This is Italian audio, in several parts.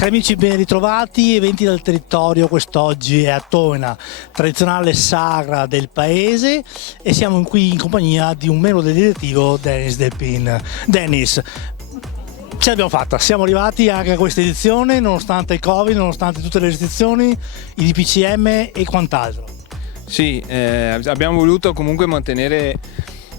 Cari amici, ben ritrovati, eventi del territorio. Quest'oggi è a Tovena, tradizionale sagra del paese, e siamo qui in compagnia di un membro del direttivo, Dennis Delpin. Dennis, ce l'abbiamo fatta, siamo arrivati anche a questa edizione nonostante il Covid, nonostante tutte le restrizioni, i DPCM e quant'altro. Sì, abbiamo voluto comunque mantenere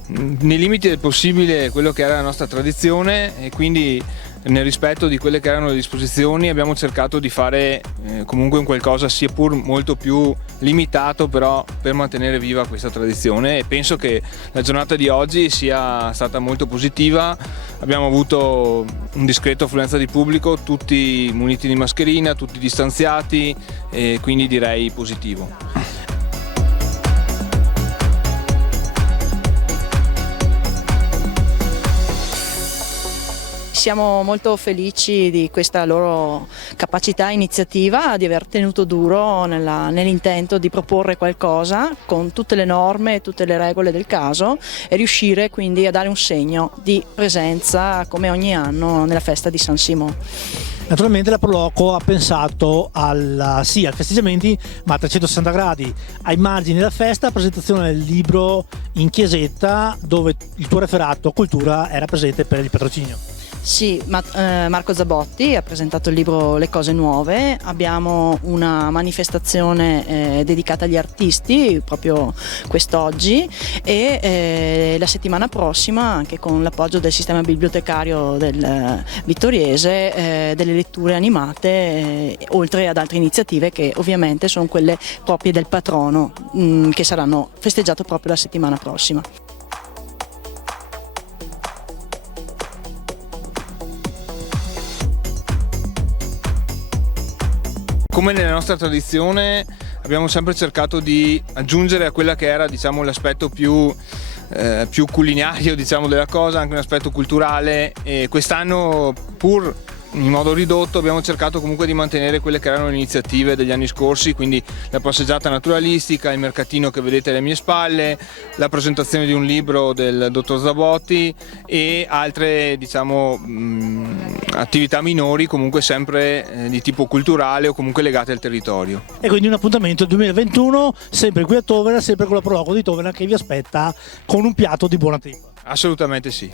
nei limiti del possibile quello che era la nostra tradizione, e quindi nel rispetto di quelle che erano le disposizioni abbiamo cercato di fare comunque un qualcosa sia pur molto più limitato, però per mantenere viva questa tradizione. E penso che la giornata di oggi sia stata molto positiva. Abbiamo avuto un discreto affluenza di pubblico, tutti muniti di mascherina, tutti distanziati, e quindi direi positivo. Siamo molto felici di questa loro capacità iniziativa, di aver tenuto duro nell'intento di proporre qualcosa con tutte le norme e tutte le regole del caso, e riuscire quindi a dare un segno di presenza come ogni anno nella festa di San Simone. Naturalmente la Proloco ha pensato ai festeggiamenti, ma a 360 gradi, ai margini della festa, presentazione del libro in chiesetta, dove il tuo referato cultura era presente per il patrocinio. Sì, Marco Zabotti ha presentato il libro Le cose nuove. Abbiamo una manifestazione dedicata agli artisti proprio quest'oggi, e la settimana prossima, anche con l'appoggio del sistema bibliotecario del Vittoriese, delle letture animate, oltre ad altre iniziative che ovviamente sono quelle proprie del patrono, che saranno festeggiate proprio la settimana prossima. Come nella nostra tradizione abbiamo sempre cercato di aggiungere a quella che era, diciamo, l'aspetto più culinario, diciamo, della cosa, anche un aspetto culturale, e quest'anno, pur in modo ridotto, abbiamo cercato comunque di mantenere quelle che erano le iniziative degli anni scorsi, quindi la passeggiata naturalistica, il mercatino che vedete alle mie spalle, la presentazione di un libro del dottor Zabotti e altre, diciamo, attività minori, comunque sempre di tipo culturale o comunque legate al territorio. E quindi un appuntamento 2021 sempre qui a Tovena, sempre con la Proloco di Tovena che vi aspetta con un piatto di buona trippa. Assolutamente sì.